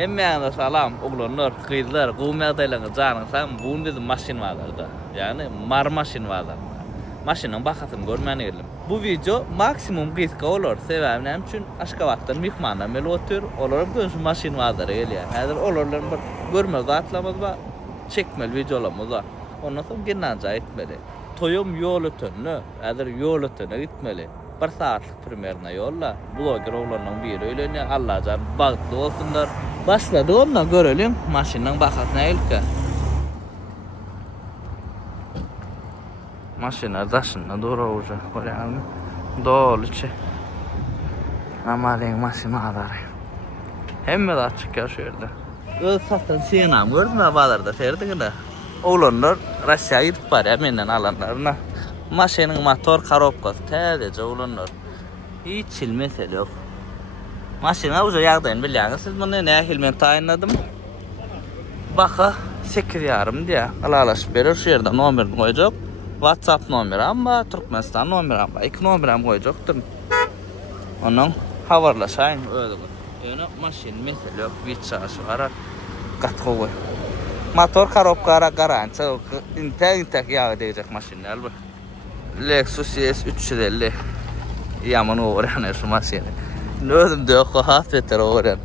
Hemmeğine salam, oğlanlar, kızlar, kuvmetlerini canınsam, bunun bizim maşin vardı. Yani mar maşin vardı. Maşinin bakatını görmeni geldim. Bu video maksimum kıyıska olur. Sebebim nem için Aşkabat'tan mihmanla meli otur. Olarım dönüşü maşin vardır geliyor. Hazır olurlarım bir görmez atlamaz var. Çekmeli videolarımız var. Ondan sonra genelce etmeli. Toyum yol ötönü, hazır yol ötönü gitmeli. Bir saatlik primerine yolla. Blogger oğlanın biri öyle Allah can bağıtlı olsunlar. Başladı ondan görelim. Maşinin bakatına ilke. Maşina daşına doğru olacak. Koyalım. Dolu içi. Amalıyım maşina adarı. Hem de açık ya şu yerde. Öz satan sinam gördün mü bağlarda seyredin. Oğlanlar Rusya'ya gidip var ya benden alanlarına. Maşinin motor karobkası tədəcə oğlanlar. Hiç mesele yok. Maşina uca yağdayın biliyorsunuz. Siz bunu ne hilmen tayinladım. Baka 8 yarım diye alalaşıp verir. Şu yerden numaranı koyacak. WhatsApp numarı ama Türkmenistan numarı ama. 2 numaramı koyacaktım. Onun havarlaşayım öyle. Yani maşin mesele yok. Vitçaşı var. Katkı koy. Motor karobkara garanti. İntek yağı diyecek maşinler bu. Lexus ES 350 yaman öğren şu maşini. Nödüm de yok hafifler öğren.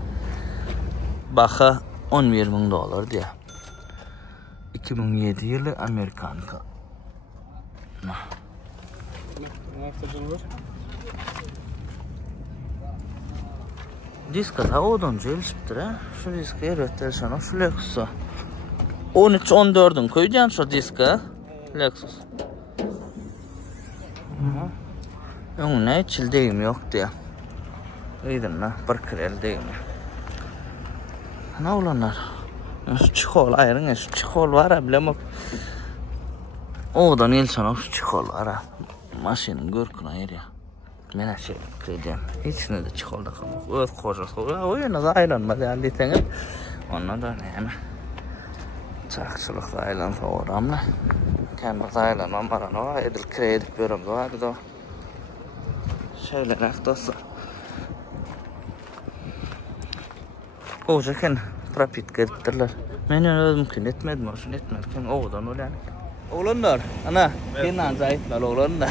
Baka $11.000 diye. 2007 yılı Amerikanka. Diska da odan gelişiptir ha. Şu diska evetler sana şu Lexus'a. 13-14'ün koyacağım şu diska. Lexus. Onun ne çildeyim yok diye. İyidin la, bir krel deyim. Ne olanlar? Şu çikol ayrın ya, şu çikol var ha bilemem. Oğdan el sana şu çikol var ha. Maşinin görkün ayır ya. Mene şey krediyen. İçinde de çikolda kalmak. Öz kocası. Oyuna da aylanmadı halleteniz. Onunla da ne yani. Çakçılıkla aylansa oramla. Kendimiz aylanmam var ama edil kredi bölümde vardı da. Şeyler dostlar. Oğuzakın propit gittiler. Ben mümkün etmedim, şun etmedim. Oğuzdan öyle yani. Oğlanlar, ana, kenan zayıflar oğlanlar.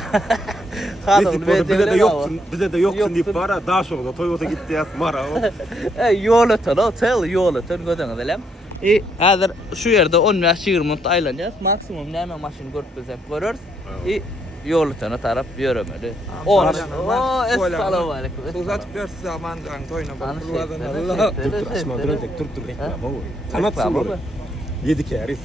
Bize de yoksun deyip var ha, daha şokta Toyota gitti ya, mara o. Yol ötön, otel yol ötön gödün edelim. Hazır şu yerde 15-20 aylanacağız. Maksimum neyme maşin görüp bize görürüz. Yol ötönü taraf yürümeli. Esselamu aleyküm. Uzatıp ver size aman toyuna bak. Dur, asmandıran tek dur reklamı o. Kanatsın bunu. 7 kere.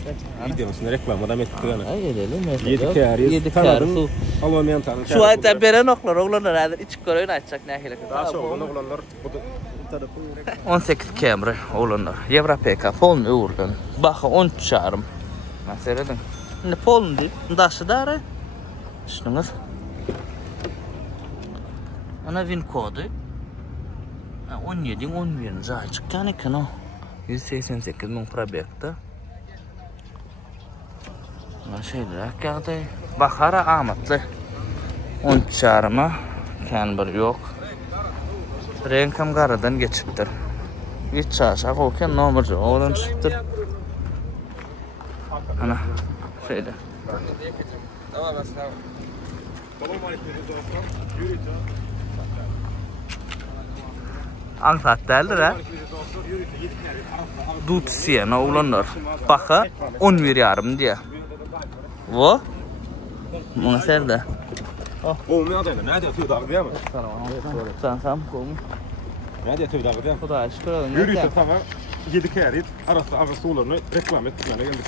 Videomusunu reklamadan ettik ana. Ay edelim. 7 kere. Tanıdın. Almamayan tanıdın. Şu ayda beren oğlanlar hazır içip görüyün açacak ne hilek. Daha çok oğlanlar 18 Camry oğlanlar. Evropa polun uğurlan. Bakı 13 yarım. Mesela edin. Ne polun deyip daşı da İştiniz. Ana win kodu. 17-11 ay çıkan iken o. 188.000 probekta. Şeyler geldi. Bakara amatlı. 13 yarıma. Kenbir yok. Renkam karadan geçiptir. Hiç çarşak oken numarcı oğlan çıktır. Ana şeyde. Ankat derler ha. Dut siyana oğlanlar. Baka 11 yarım diye. Bu? Buna serde. Olmayan da ne diyor tüy dağı diye mi? Tamam koyun. Ne diyor tüy dağı diye mi? Bu da aşkı öyle. Yürüyüp tamam 7 kere arası soğularını reklam ettik yani geldik.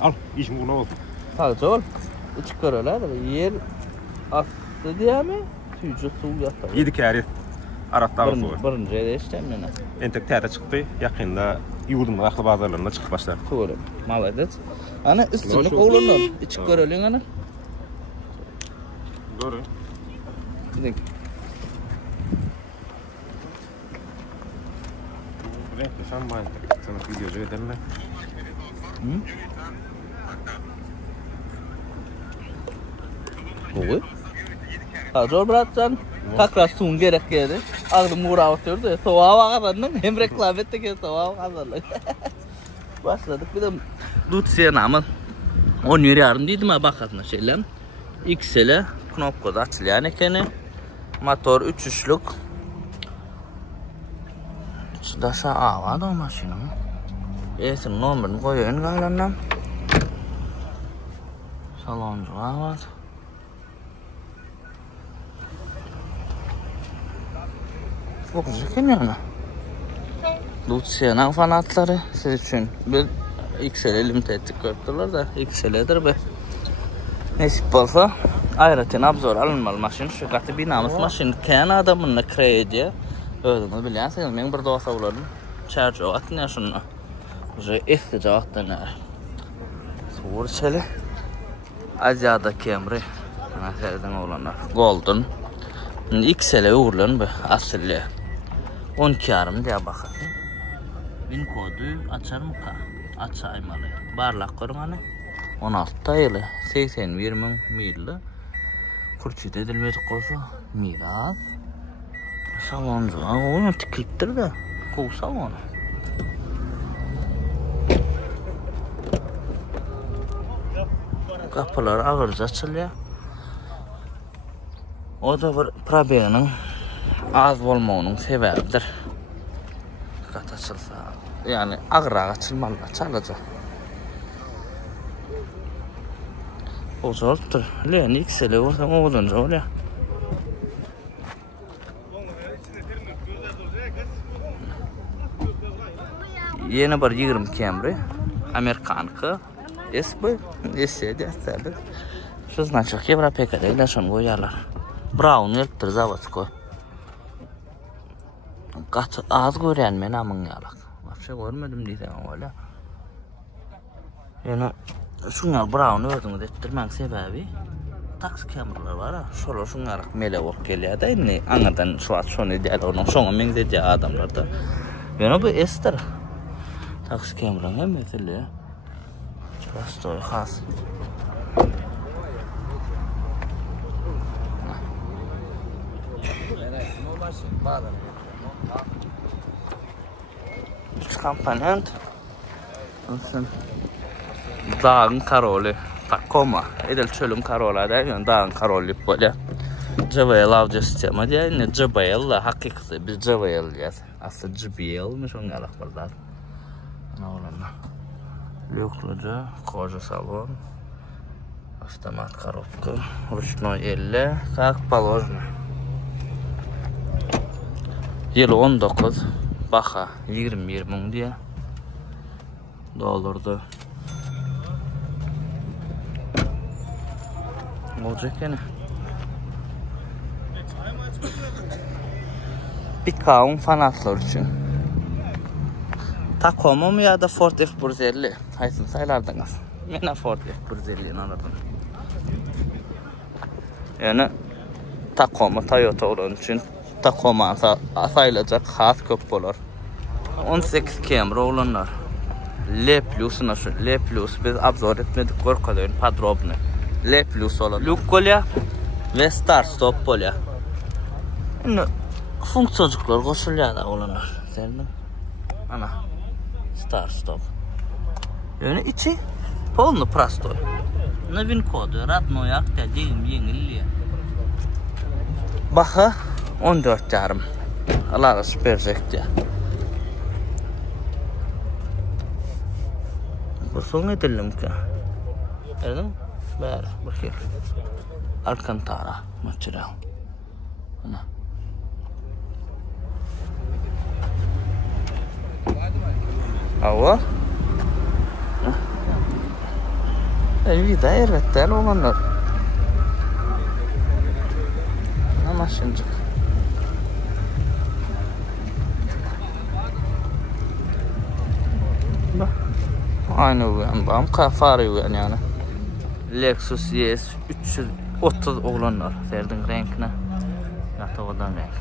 Al işim buna oldu. Sadece ol. İçik görürler de yer astı diye mi? Tüycü su yattı. 7 kere aratta arası soğur. Birinci de işlem ne? Entek təhərə çıxdı, yaxında yurdun axlı bazarlarına çıxıb başlar. Doğru, maladet. Ana üstünlük oğlanlar, içik görülün ana. Doğru. Gidin. Renkli şambayın, sana videocu edenler. Doğru. Ha, zor bıraksan, kakra sun gerek geldi. Ağzım uğrağı oturdu. Soğuğa kazandım. Hem reklam ettik hem soğuğa kazandık. Başladık. Bir de Lutsiye namı 10 yarım dedim ha bakatına şeyler. XL'e knopkada açılıyor ekeni. Motor 3'lük. Daşa avadı o maşinam. Esin numaranı koyuyorsun gaylandan. Saloncu avadı. Çok güzel yani. Lutsiye'nin fanatları siz için bir XL'e limited koydular da XL'edir be. Nasip olsa ayrıca abzor alınmalı maşin. Şu katı binamız maşin kendi adamınla krediye. Ödümü biliyorsunuz ben burada olsa olardım. Charge o atın ya şunu. Уже ihtiyaç attığını. Soğur çeli. Asya'da Camry. Anahtardan olanlar. Golden. XL'e uğurlan be asıllı. 12 yarım diye bakın. Bin kodu açar mı ka? Açaymalı. Barlak korun hani. 16 yılı. 81 min milli. Kurçide edilmedi kozu. Miraz. Saloncu. Onu tıklıktır da. Kovsa onu. Kapılar ağırca açılıyor. O da bir probeyanın az olmağının sebebidir. Kat açılsa. Yani ağır açılmalı. Çalacak. O zordur. Leğen XL'e olsam oğlunca oluyor. Yeni bir 20 Camry. Amerikanka. Esbi. Esedi. Esedi. Şu značak Evropeka değil. Şunu koyarlar. Brown elktir zavatsko. Kat az gören men amın yalak. Başka görmedim diyeceğim öyle. Yani şunlar Brown ördüğünü ettirmen sebebi taksi kameralar var ha. Şöyle şunlar mele olup geliyor da ne anladan şunu değil onun şunu men dediği adamlar da. Yani bu ester. Taksi kameranın hem mesela. Prostoy has. Üç komponent. Olsun. Dağın karolu. Tacoma. Edel çölün karola da yani dağın karolu böyle. JBL audio sistemi diye ne JBL'la hakikati biz JBL diyoruz. Aslında JBL'miş onun alakalı var. Ne olanlar? Lükluca, koca salon. Автомат коробка. Ручной 50. Как положено. Yılı 19. Baha 21 min diye. Dolardı. Olacak yani. Pickup'un fanatlar için. Tacoma mı ya da Ford F150? Haysın saylardınız. Mena Ford F150'ni anladım. Yani Tacoma Toyota olan için Tacoma sayılacak has köp olur. 18 Camry olanlar. L Plus'una şu L Plus biz abzor etmedik korkulayın podrobny. L Plus olan. Lukkolya ve Start Stop polya. Yani funksiyonluklar koşuluyor da olanlar. Senin ana Start Stop. Yani içi polno prostoy. Novin kodu radnoy akta deyim yengilliye. Baha 14 yarım. Alara süperecek diye. Bu son edelim ki. Gördün mü? Böyle bakayım. Alcantara material. Ana. Hava. Vida evet olanlar. Ama şimdi. Bak. Aynı uyan bam kafari uyan yani. Lexus ES 330 olanlar. Serdin renkine. Yatağıdan renk.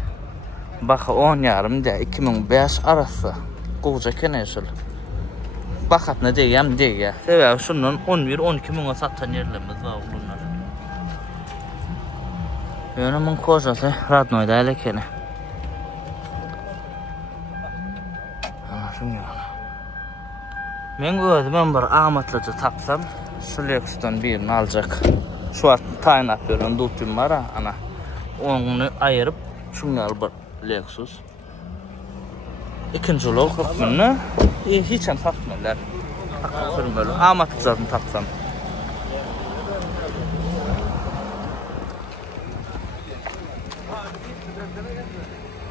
Bak 10 yarım da 2005 arası. Koca keneşil. Bakat ne diyeyim diye. Sebebi şunun 11-12 min satan yerlerimiz var bunlar. Yönümün kocası Radnoy'da elekeni. Şunu. Men özüm bir amatlıca tapsam, Lexus'tan birini alacak. Şu an tayin yapıyorum, dutum var ha, ana. Onu ayırıp, şunu al bir Lexus. İkinci yolu 40 binni, hiç hem satmıyorlar. Akılsırım böyle, amatlıca'dan tapsam.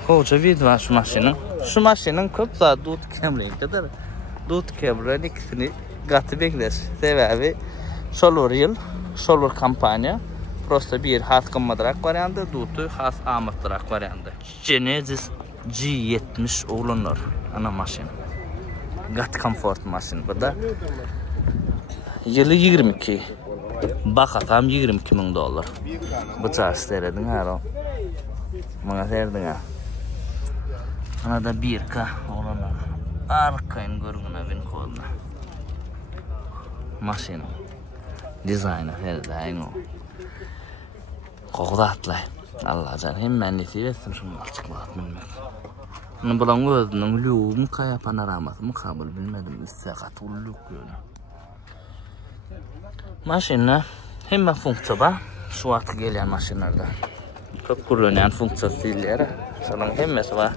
Koca vid var şu maşinin. Şu maşinin köp zat dut kemreyin kadar. Dut kemreyin ikisini gatı bekler. Sebebi solar yıl, solar kampanya. Prosta bir has kımmadırak variandı, dutu has amattırak variandı. Genesis G70 oğlanlar ana maşin. Gat comfort maşin burada. Yılı 22. Bakatam 22.000 dolar. Bıçağı isteredin ha o. Bana serdin ha. Ana da 1K olanlar. Arkayın görününe bin koluna. Maşin. Dizaynı her daim o. Kokuda atlay. Allah can hemen nesi versin şunu açıklamak bilmek. Bunu bulan gözünün lüğü mukaya panoraması mukabıl bilmedim. İstekat ulluk yönü. Maşinle hemen funksiyada şu atı gelen maşinlerde. Çok kullanılan funksiyası ileri. Şunun hemmesi var.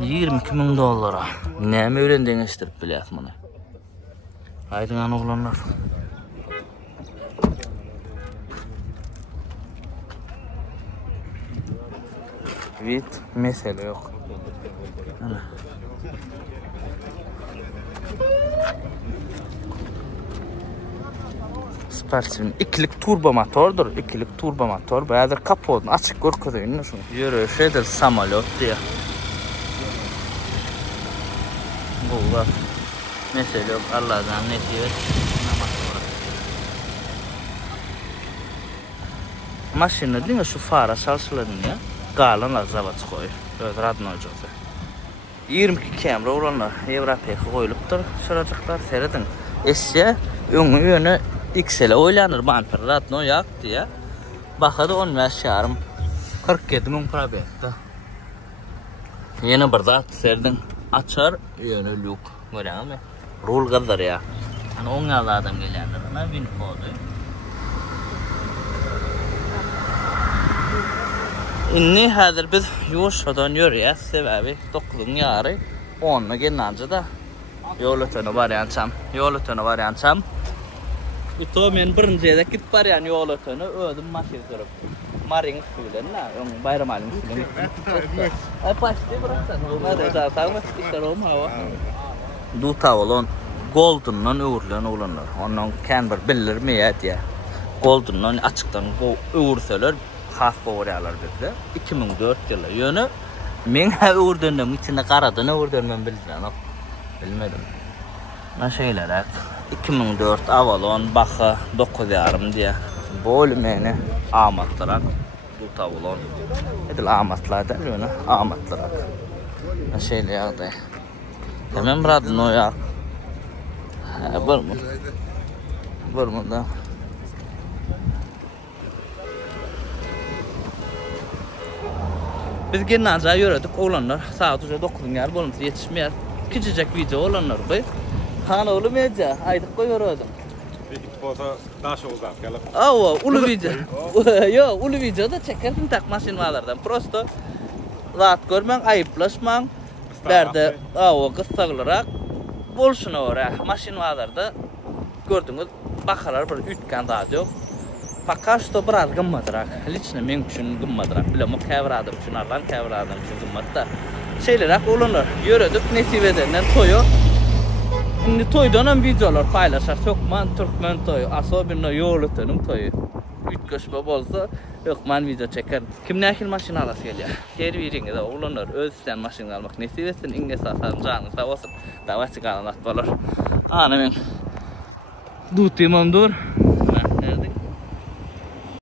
22.000 dolara. Neymi öğrendiğini istirip biliyat bunu. Aydın an oğlanlar. Vid mesele yok. Ana. Sportsman ikilik turbo motordur. İkilik turbo motor. Bazı kapotunu açık görküzüyor. Yürüyüş eder samolyot diye. Bu var. Mesele yok. Allah'dan ne diyor? Maşinle değil mi şu fara çalışıladın ya? Galanlar zavat koyuyor. Öyle radın olacaksa. 22 kamera olanlar Avrupa'ya koyuluptur. Şuracıklar seyredin. Eşya önü yönü XL'e oylanır. Bamper radın o yak diye. Bakadı 15 yarım. 47.000 para bekti. Yeni bir zat seyredin. Açar yönü lük. Görüyor musun? Rol kadar ya. Hani 10 adam gelenler. Ana bin kodu. İnni hazır biz yoğuşadan yürüyüz. Sebebi 9'un yarı 10'a gelince de yol ötünü var yansam. Uto men birinci yerde git var yani yol ötünü ödüm maşin kırıp. Marin suylarına, bayram alim suylarına. Ay paştı bıraksan. Hadi zaten işte Rom hava. Duta olan Golden'dan uğurlayan olanlar. Onun Canberra bilir mi ya diye. Golden'dan açıktan uğursalar. Has boğuralar bizde. 2004 yılı yönü. Men uğur döndüm içinde karadığını uğur dönmem bilmedim. Ne şeyler 2004 Avalon bakı 9 yarım diye. Bölümeni amattırak. Bu tavulon. Edil amatlardan yönü amattırak. Ne şeyler yağdı. Hemen bıradın o ya. Var mı da. Biz genelde yürüdük oğlanlar saat 9'un yer bolumsa yetişmeyer. Küçücek video oğlanlar bu. Han oğlum medya aydık koyuyordum. Peki olsa daha çok uzak gelip. Ava ulu video. Yo ulu videoda çekersin tak maşinlardan. Prosto rahat görmen ayıplaşman. Derde ava kısaklarak bolşuna oraya maşinlarda gördünüz bakalar bir ütken daha yok. Fakat şu biraz gımmadırak. Liçne men üçün gımmadırak. Bile mu kavradım üçün arlan kavradım üçün gımmadı. Şeyler olanlar yürüdük nesibedenden toyu. Şimdi toydan hem videolar paylaşar. Sokman Türkmen toyu. Asobinle yolutunun toyu. Ütköşme bolsa Yokman video çeker. Kim nakil maşin alası geliyor. Her birini de olanlar özden maşin almak nesip etsin. İnge sağsan canı sağ olsun. Davatçı kalan atbalar. Ana men. Dutimam dur.